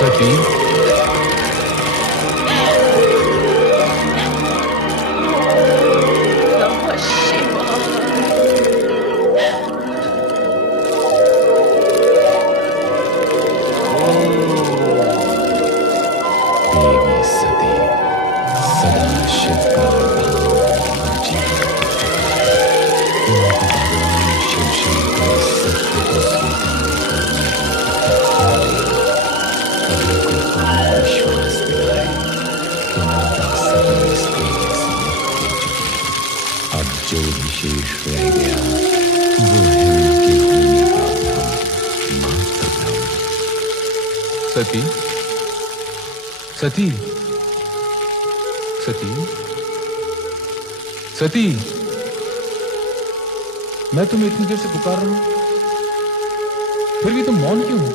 सती, सती, सती, सती, सती, मैं तुम्हें इतनी देर से पुकार रहा हूं, फिर भी तुम मौन क्यों हो?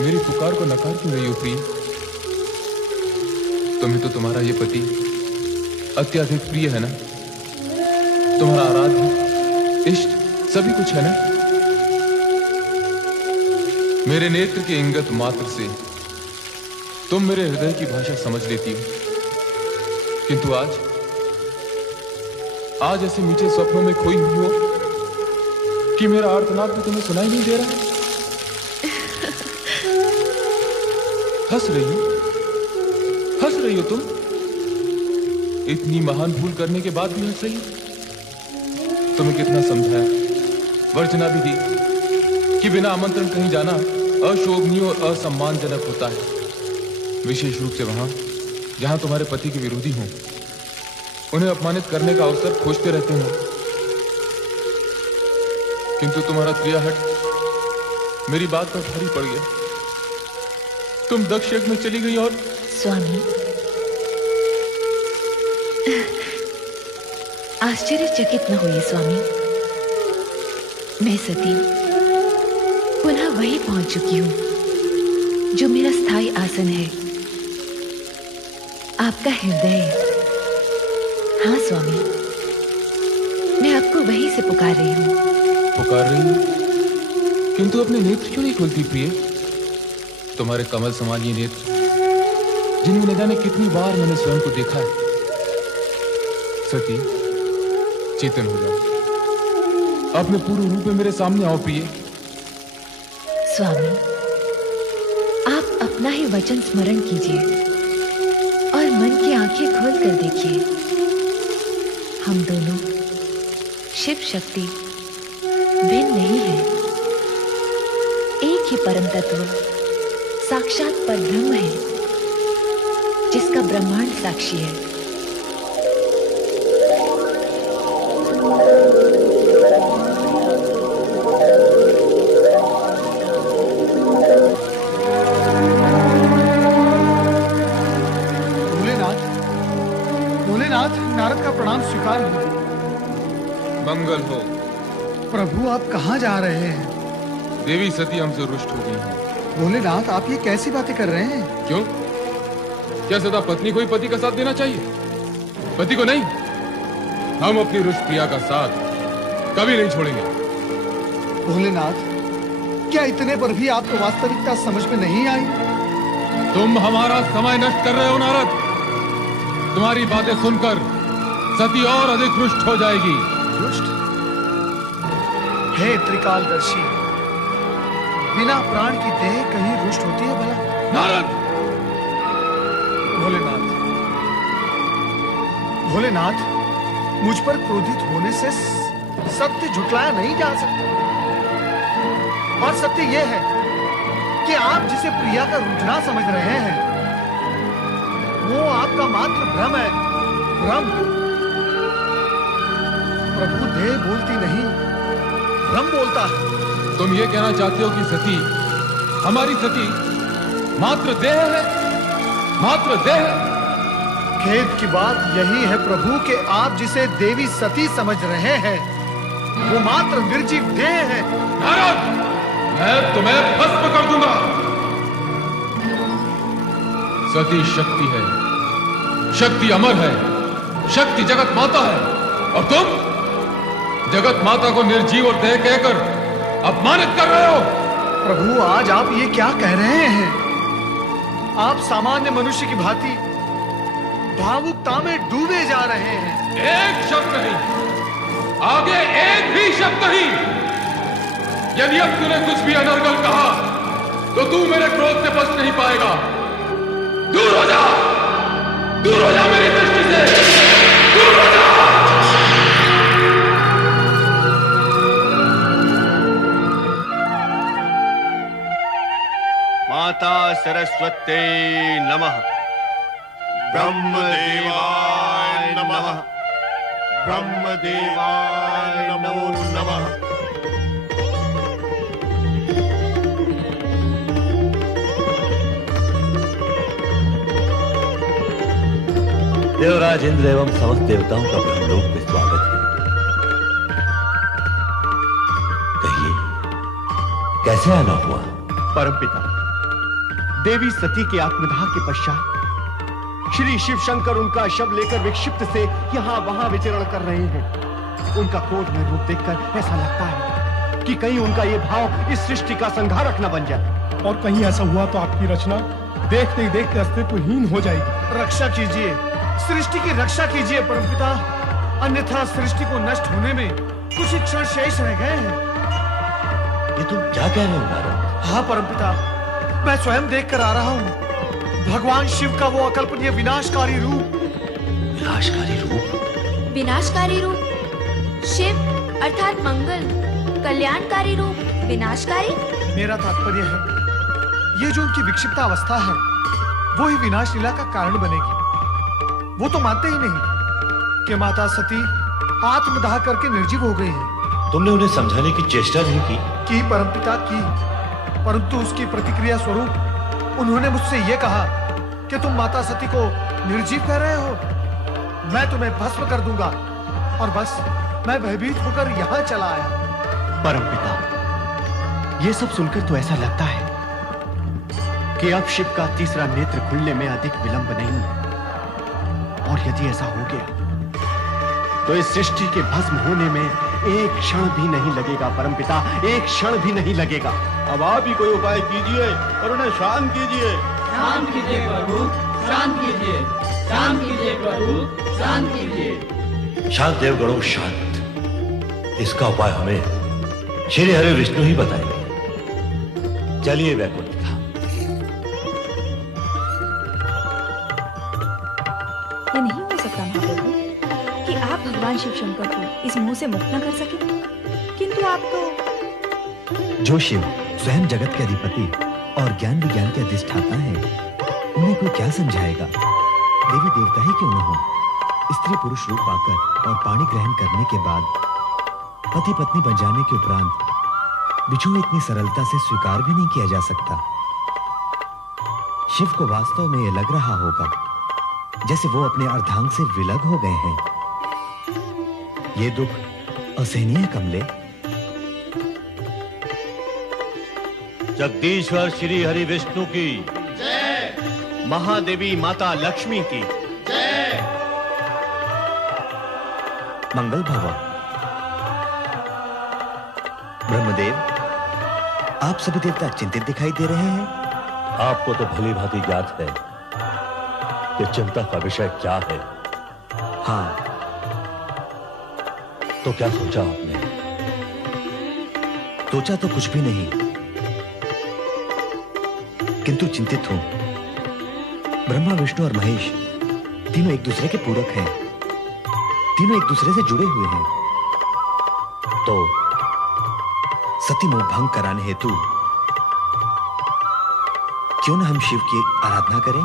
मेरी पुकार को नकार क्यों रही हो प्रिय? तुम्हें तो तुम्हारा ये पति अत्यधिक प्रिय है ना? तुम्हारा आराध्य इष्ट सभी कुछ है ना? मेरे नेत्र के इंगत मात्र से तुम मेरे हृदय की भाषा समझ लेती हो, किंतु आज ऐसे मीठे स्वप्नों में खोई हुई हो कि मेरा आर्तनाद भी तुम्हें सुनाई नहीं दे रहा है। हंस रही हो तुम? इतनी महान भूल करने के बाद भी हंस रही हो? तुम्हें कितना समझाया, वर्जना भी दी कि बिना आमंत्रण कहीं जाना अशोभनीय और असम्मानजनक होता है, विशेष रूप से वहां जहां तुम्हारे पति के विरोधी हों, उन्हें अपमानित करने का अवसर खोजते रहते हो। किंतु तुम्हारा क्रियाहट मेरी बात पर भारी पड़ गया। तुम दक्ष यज्ञ में चली गई और स्वामी, आश्चर्यचकित न होइए स्वामी। मैं सती पुनः वहीं पहुंच चुकी हूं जो मेरा स्थायी आसन है, आपका हृदय। हाँ स्वामी, मैं आपको वहीं से पुकार रही हूं। पुकार रही हूं, किंतु अपने नेत्र क्यों नहीं खोलती प्रिय? तुम्हारे कमल समान ये नेत्र, जिनमें न जाने कितनी बार मैंने स्वयं को देखा है। सती, चेतन हो जाओ, अपने पूर्ण रूप में मेरे सामने आओ प्रिय। स्वामी, आप अपना ही वचन स्मरण कीजिए और मन की आंखें खोल कर देखिए। हम दोनों शिव शक्ति भिन्न नहीं है, एक ही परम तत्व साक्षात परब्रह्म है, जिसका ब्रह्मांड साक्षी है। नारद का प्रणाम स्वीकार हो। मंगल हो। प्रभु, आप कहाँ जा रहे हैं? देवी सती हमसे रुष्ट हो गई है। भोलेनाथ, आप ये कैसी बातें कर रहे हैं? क्यों? क्या सदा पत्नी को ही पति का साथ देना चाहिए, पति को नहीं? हम अपनी रुष्ट प्रिया का साथ कभी नहीं छोड़ेंगे। भोलेनाथ, क्या इतने पर भी आपको वास्तविकता समझ में नहीं आई? तुम हमारा समय नष्ट कर रहे हो नारद। तुम्हारी बातें सुनकर सती और अधिक रुष्ट हो जाएगी। रुष्ट? हे त्रिकालदर्शी, बिना प्राण की देह कहीं रुष्ट होती है भला? नारद! भोलेनाथ, मुझ पर क्रोधित होने से सत्य झुटलाया नहीं जा सकता। और सत्य यह है कि आप जिसे प्रिया का रूठना समझ रहे हैं, वो आपका मात्र भ्रम है। भ्रम। प्रभु देह बोलती नहीं, भ्रम बोलता है। तुम ये कहना चाहते हो कि सती, हमारी सती मात्र देह है? मात्र देह? खेद की बात यही है प्रभु कि आप जिसे देवी सती समझ रहे हैं, वो मात्र निर्जीव देह है। नारद, मैं तुम्हें भस्म कर दूंगा। सती शक्ति है, शक्ति अमर है, शक्ति जगत माता है, और तुम जगत माता को निर्जीव और देह कहकर अपमानित कर रहे हो। प्रभु, आज आप ये क्या कह रहे हैं? आप सामान्य मनुष्य की भांति भावुकता में डूबे जा रहे हैं। एक शब्द नहीं, आगे एक भी शब्द नहीं। यदि अब तूने कुछ भी अनर्गल कहा तो तू मेरे क्रोध से बच नहीं पाएगा। दूर हो जा, दूर हो जा मेरी दृष्टि से, दूर हो जा। माता सरस्वती नमः। ब्रह्मदेवाय नमः। ब्रह्मदेवाय नमो नमः। देवराज इंद्र एवं समस्त देवताओं का ब्रह्मलोक में स्वागत है। कहिए, कैसे आना हुआ? परमपिता, देवी सती के आत्मदाह के पश्चात श्री शिव शंकर उनका शव लेकर विक्षिप्त से यहाँ वहां विचरण कर रहे हैं। उनका क्रोधमय रूप देखकर ऐसा लगता है कि कहीं उनका ये भाव इस सृष्टि का संहारक न बन जाए। और कहीं ऐसा हुआ तो आपकी रचना देखते ही देखते अस्तित्वहीन हो जाएगी। रक्षा कीजिए, सृष्टि की रक्षा कीजिए परमपिता, अन्यथा सृष्टि को नष्ट होने में कुछ ही क्षण शेष रह गए हैं। ये तुम क्या कह रहे हो नारद? हाँ परमपिता, मैं स्वयं देख कर आ रहा हूँ भगवान शिव का वो अकल्पनीय विनाशकारी रूप। विनाशकारी रूप? विनाशकारी रूप? शिव अर्थात मंगल, कल्याणकारी रूप विनाशकारी? मेरा तात्पर्य है ये जो उनकी विक्षिप्त अवस्था है वो ही विनाश लीला का कारण बनेगी। वो तो मानते ही नहीं कि माता सती आत्मदाह करके निर्जीव हो गई है। तुमने उन्हें समझाने की चेष्टा नहीं की? परमपिता की, परंतु उसकी प्रतिक्रिया स्वरूप उन्होंने मुझसे यह कहा कि तुम माता सती को निर्जीव कह रहे हो, मैं तुम्हें भस्म कर दूंगा। और बस मैं भयभीत होकर यहां चला आया। परमपिता, ये सब सुनकर तो ऐसा लगता है कि अब शिव का तीसरा नेत्र खुलने में अधिक विलंब नहीं है। और यदि ऐसा हो गया तो इस सृष्टि के भस्म होने में एक क्षण भी नहीं लगेगा परमपिता, एक क्षण भी नहीं लगेगा। अब आप ही कोई उपाय कीजिए और उन्हें शांत कीजिए। शांत कीजिए प्रभु, शांत कीजिए, शांत कीजिए प्रभु, शांत कीजिए। शांत देवगणों, शांत। इसका उपाय हमें श्री हरि विष्णु ही बताएंगे। चलिए वैकुंठ धाम। ये नहीं हो सकता महाप्रभु कि आप भगवान शिव शंकर को इस मुंह से मुक्त न कर सके, किंतु आप तो। जो शिव स्वयं जगत के अधिपति और ज्ञान विज्ञान के अधिष्ठाता है, उन्हें कोई क्या समझाएगा? देवी देवता ही क्यों न हो, स्त्री पुरुष रूप पाकर और पाणी ग्रहण करने के बाद पति पत्नी बन जाने के उपरांत बिछोह इतनी सरलता से स्वीकार भी नहीं किया जा सकता। शिव को वास्तव में यह लग रहा होगा जैसे वो अपने अर्धांग से विलग हो गए हैं। ये दुख असहनीय है कमले। जगदीश्वर श्री हरि विष्णु की जय। महादेवी माता लक्ष्मी की जय। मंगल भव। ब्रह्मदेव, आप सभी देवता चिंतित दिखाई दे रहे हैं। आपको तो भली भांति ज्ञात है कि चिंता का विषय क्या है। हाँ, तो क्या सोचा आपने? सोचा तो कुछ भी नहीं, किंतु चिंतित हूं। ब्रह्मा, विष्णु और महेश तीनों एक दूसरे के पूरक हैं, तीनों एक दूसरे से जुड़े हुए हैं। तो सती मोह भंग कराने हेतु क्यों न हम शिव की आराधना करें?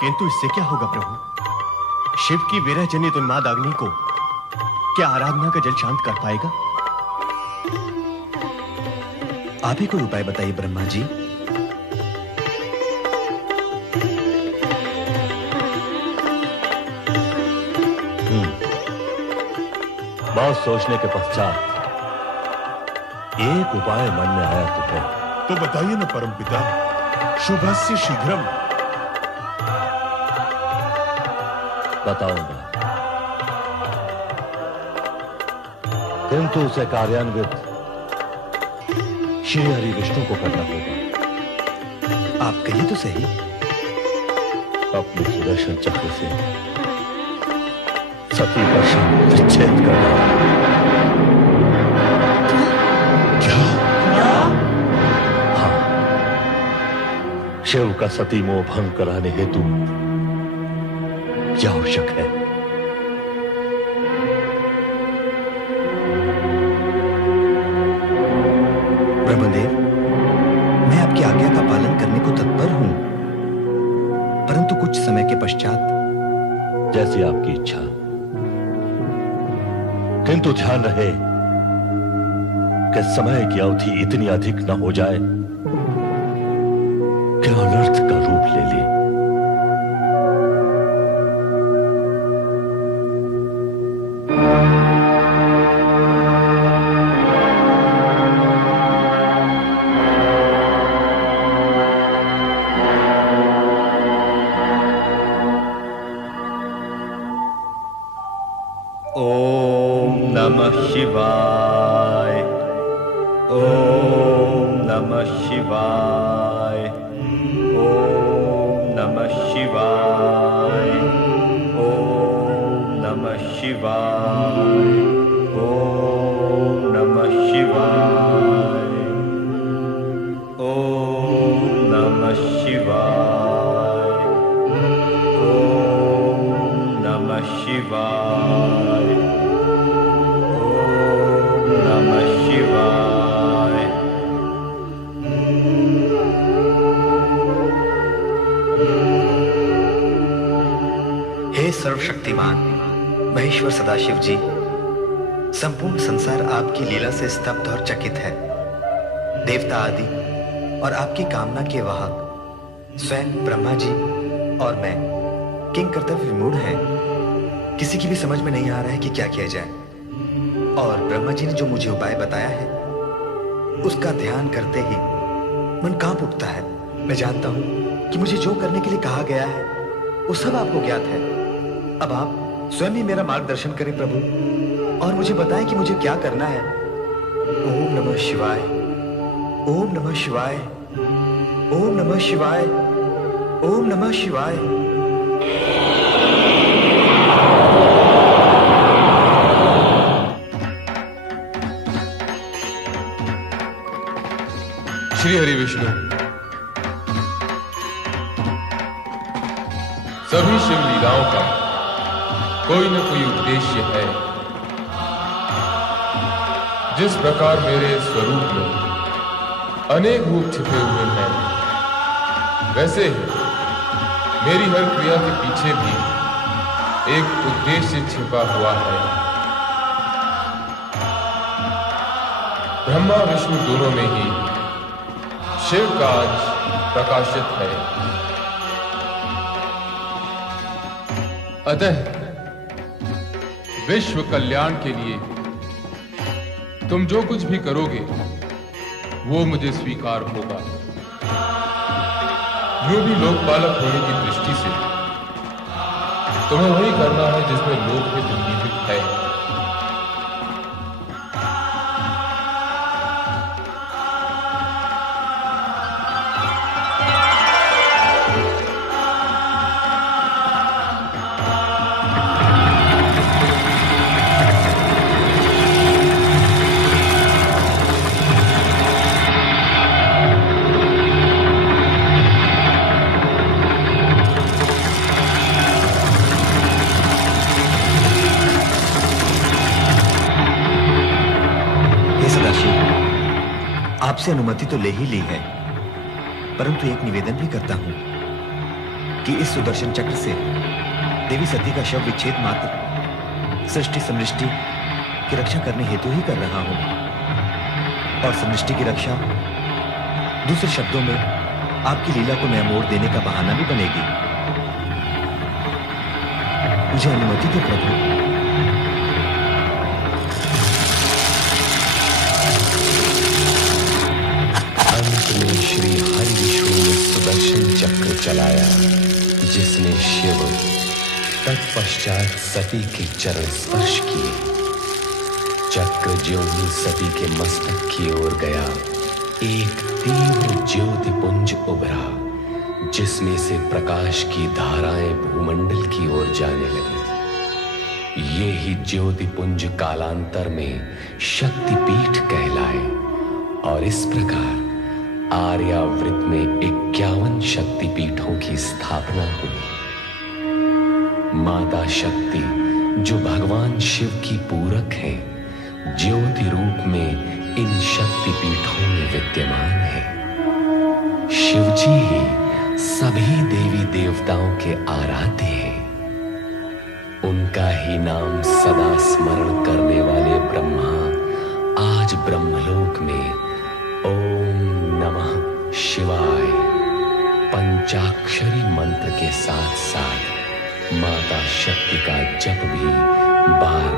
किंतु इससे क्या होगा प्रभु? शिव की विरह जनित उन्माद अग्नि को क्या आराधना का जल शांत कर पाएगा? आप ही कोई उपाय बताइए ब्रह्मा जी। बहुत सोचने के पश्चात एक उपाय मन में आया तुम्हें। तो बताइए ना परमपिता, शुभस्य शीघ्रम। बताऊंगा, किंतु उसे कार्यान्वित श्री हरि विष्णु को करना होगा। आप कहिए तो सही। अपने सुदर्शन चक्र से सती का शव विच्छेद करना। क्या? हाँ, शिव का सती मोह भंग कराने हेतु क्या आवश्यक है? ब्रह्मदेव, मैं आपकी आज्ञा का पालन करने को तत्पर हूं, परंतु कुछ समय के पश्चात। जैसी आपकी इच्छा, किंतु ध्यान रहे कि समय की अवधि इतनी अधिक न हो जाए कि अनर्थ का रूप ले ले। ओम नमः शिवाय। ओम नमः शिवाय। ओम नमः शिवाय। ओम नमः शिवाय। ओम नमः शिवाय। ओम नमः शिवाय। ओम नमः शिवाय। नमः शिवाय। हे सर्वशक्तिमान महेश्वर सदाशिव जी, संपूर्ण संसार आपकी लीला से स्तब्ध और चकित है। देवता आदि और आपकी कामना के वाहक स्वयं ब्रह्मा जी और मैं किंग कर्तव्य विमूढ़ हैं। किसी की भी समझ में नहीं आ रहा है कि क्या किया जाए, और ब्रह्मा जी ने जो मुझे उपाय बताया है उसका ध्यान करते ही मन कांप उठता है। मैं जानता हूं कि मुझे जो करने के लिए कहा गया है वो सब आपको ज्ञात है। अब आप स्वयं ही मेरा मार्गदर्शन करें प्रभु, और मुझे बताएं कि मुझे क्या करना है। ओम नमः शिवाय। ओम नमः शिवाय। ओम नमः शिवाय। ओम नमः शिवाय। श्री हरि विष्णु, सभी शिव लीलाओं का कोई न कोई उद्देश्य है। जिस प्रकार मेरे स्वरूप में अनेक रूप छिपे हुए हैं, वैसे ही मेरी हर क्रिया के पीछे भी एक उद्देश्य छिपा हुआ है। ब्रह्मा विष्णु दोनों में ही शिव का आज प्रकाशित है। अतः विश्व कल्याण के लिए तुम जो कुछ भी करोगे वो मुझे स्वीकार होगा। यूं भी लोकपालक होने की दृष्टि से तुम्हें वही करना है जिसमें लोकहित निहित है। आपसे अनुमति तो ले ही ली है, परंतु एक निवेदन भी करता हूं कि इस सुदर्शन चक्र से देवी सती का शव विच्छेद मात्र सृष्टि समृष्टि की रक्षा करने हेतु ही कर रहा हूं, और समृष्टि की रक्षा दूसरे शब्दों में आपकी लीला को नया मोड़ देने का बहाना भी बनेगी। मुझे अनुमति दो प्रभु। श्री हरि विष्णु ने सुदर्शन चक्र चलाया, जिसने शिव तत्पश्चात सती के चरण स्पर्श किए। चक्र ज्यों ही सती के मस्तक की ओर गया, एक तीव्र ज्योतिपुंज उभरा, जिसमें से प्रकाश की धाराएं भूमंडल की ओर जाने लगी। ये ही ज्योतिपुंज कालांतर में शक्तिपीठ कहलाए और इस प्रकार आर्यावृत में 51 शक्तिपीठों की स्थापना हुई। माता शक्ति, जो भगवान शिव की पूरक है, ज्योति रूप में इन शक्तिपीठों में विद्यमान है। शिवजी ही सभी देवी देवताओं के आराध्य हैं। उनका ही नाम सदा स्मरण करने वाले ब्रह्मा आज ब्रह्मलोक में ओम नमः शिवाय पंचाक्षरी मंत्र के साथ साथ माता शक्ति का जप भी बार